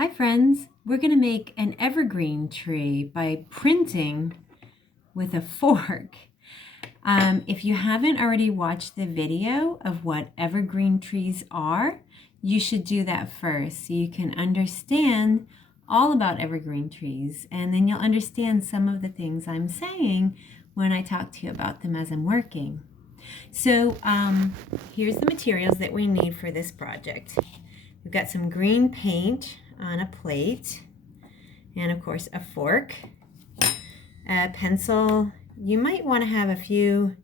Hi friends, we're going to make an evergreen tree by printing with a fork. If you haven't already watched the video of what evergreen trees are, you should do that first so you can understand all about evergreen trees, and then you'll understand some of the things I'm saying when I talk to you about them as I'm working. So here's the materials that we need for this project. We've got some green paint on a plate, and of course a fork, a pencil. You might want to have a few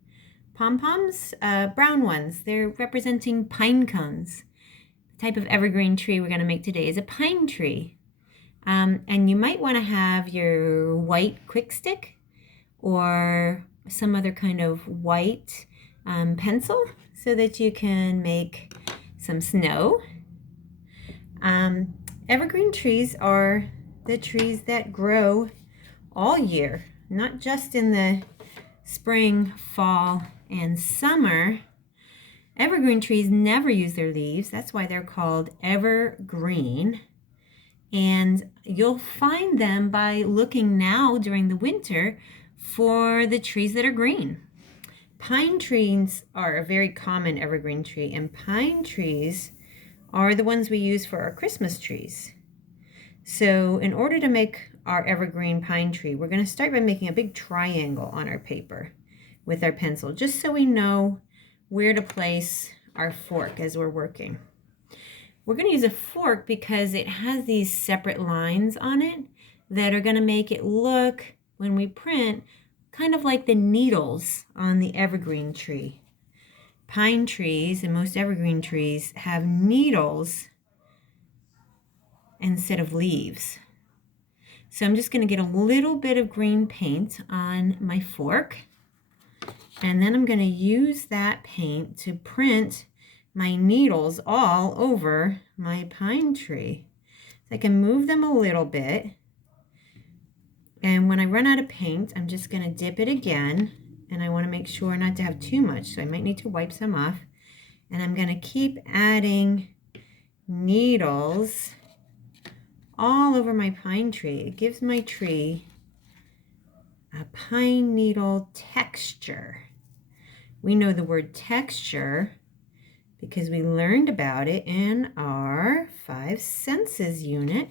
pom-poms, brown ones. They're representing pine cones. The type of evergreen tree we're going to make today is a pine tree. And you might want to have your white quick stick or some other kind of white pencil so that you can make some snow. Evergreen trees are the trees that grow all year, not just in the spring, fall, and summer. Evergreen trees never use their leaves. That's why they're called evergreen. And you'll find them by looking now during the winter for the trees that are green. Pine trees are a very common evergreen tree, and pine trees are the ones we use for our Christmas trees. So in order to make our evergreen pine tree, we're going to start by making a big triangle on our paper with our pencil, just so we know where to place our fork as we're working. We're going to use a fork because it has these separate lines on it that are going to make it look, when we print, kind of like the needles on the evergreen tree. Pine trees and most evergreen trees have needles instead of leaves. So I'm just going to get a little bit of green paint on my fork, and then I'm going to use that paint to print my needles all over my pine tree. So I can move them a little bit, and when I run out of paint, I'm just going to dip it again, and I want to make sure not to have too much, so I might need to wipe some off. And I'm going to keep adding needles all over my pine tree. It gives my tree a pine needle texture. We know the word texture because we learned about it in our 5 senses unit,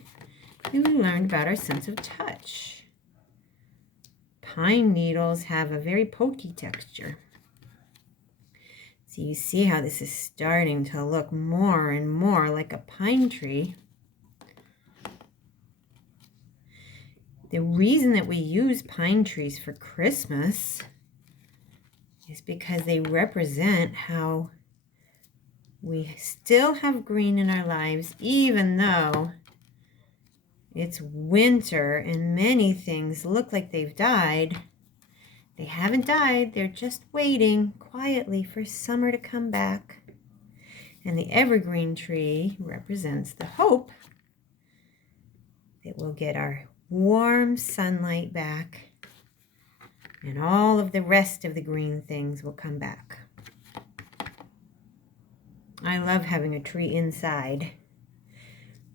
and we learned about our sense of touch. Pine needles have a very pokey texture. So you see how this is starting to look more and more like a pine tree. The reason that we use pine trees for Christmas is because they represent how we still have green in our lives, even though it's winter and many things look like they've died. They haven't died, they're just waiting quietly for summer to come back. And the evergreen tree represents the hope that we'll get our warm sunlight back, and all of the rest of the green things will come back. I love having a tree inside,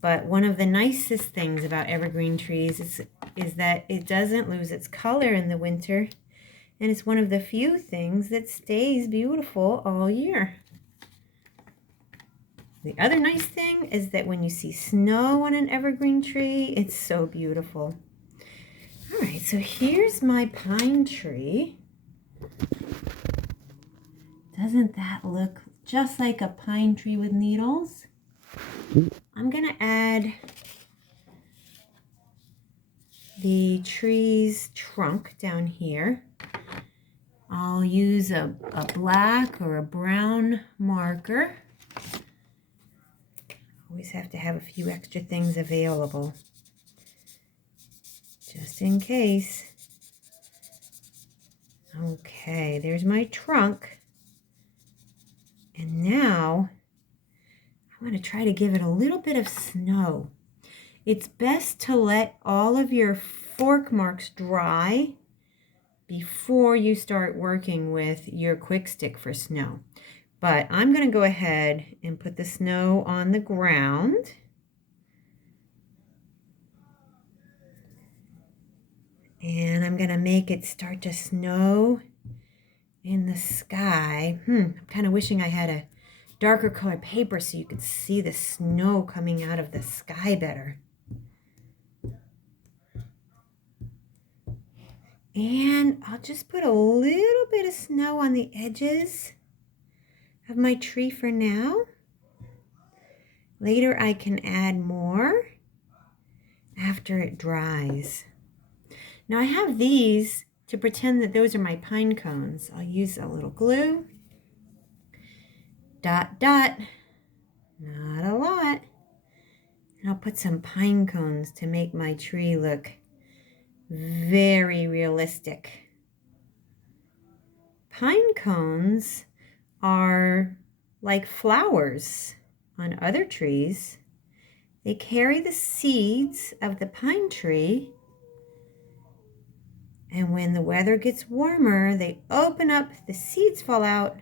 but one of the nicest things about evergreen trees is that it doesn't lose its color in the winter, and it's one of the few things that stays beautiful all year. The other nice thing is that when you see snow on an evergreen tree, it's so beautiful. All right, so here's my pine tree. Doesn't that look just like a pine tree with needles? I'm going to add the tree's trunk down here. I'll use a black or a brown marker. Always have to have a few extra things available, just in case. Okay, there's my trunk. And now I'm going to try to give it a little bit of snow. It's best to let all of your fork marks dry before you start working with your quick stick for snow. But I'm going to go ahead and put the snow on the ground. I'm going to make it start to snow in the sky. I'm kind of wishing I had a darker color paper so you could see the snow coming out of the sky better. And I'll just put a little bit of snow on the edges of my tree for now. Later I can add more after it dries. Now I have these to pretend that those are my pine cones. I'll use a little glue. Dot, dot. Not a lot. And I'll put some pine cones to make my tree look very realistic. Pine cones are like flowers on other trees. They carry the seeds of the pine tree, and when the weather gets warmer, they open up, the seeds fall out,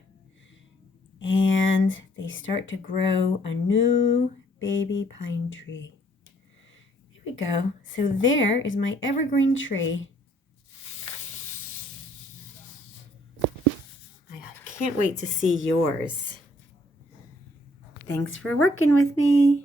and they start to grow a new baby pine tree. There we go. So there is my evergreen tree. I can't wait to see yours. Thanks for working with me.